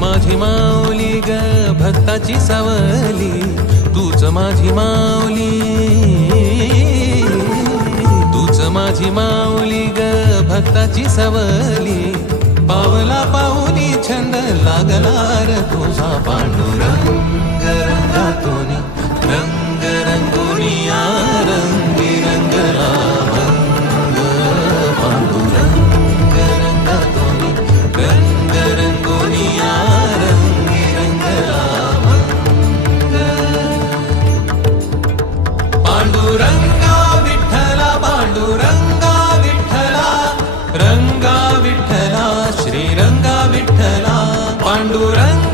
माझी माऊली ग भक्ताची सावली, तूच माझी माऊली, तूच माझी माऊली ग भक्ताची सावली. पावला पाहुनी छंद लागला र तुझा पांडुरंग रंगातूनी रंग रंगोनी रंगी रंगला भंग. पांडुरंग रंगातूनी रंग रंगोनी रंगी रंगला भंग. पांडुरंगा विठ्ठला पांडुरंगा विठ्ठला रंगा विठ्ठला श्रीरंगा विठ्ठला पांडुरंग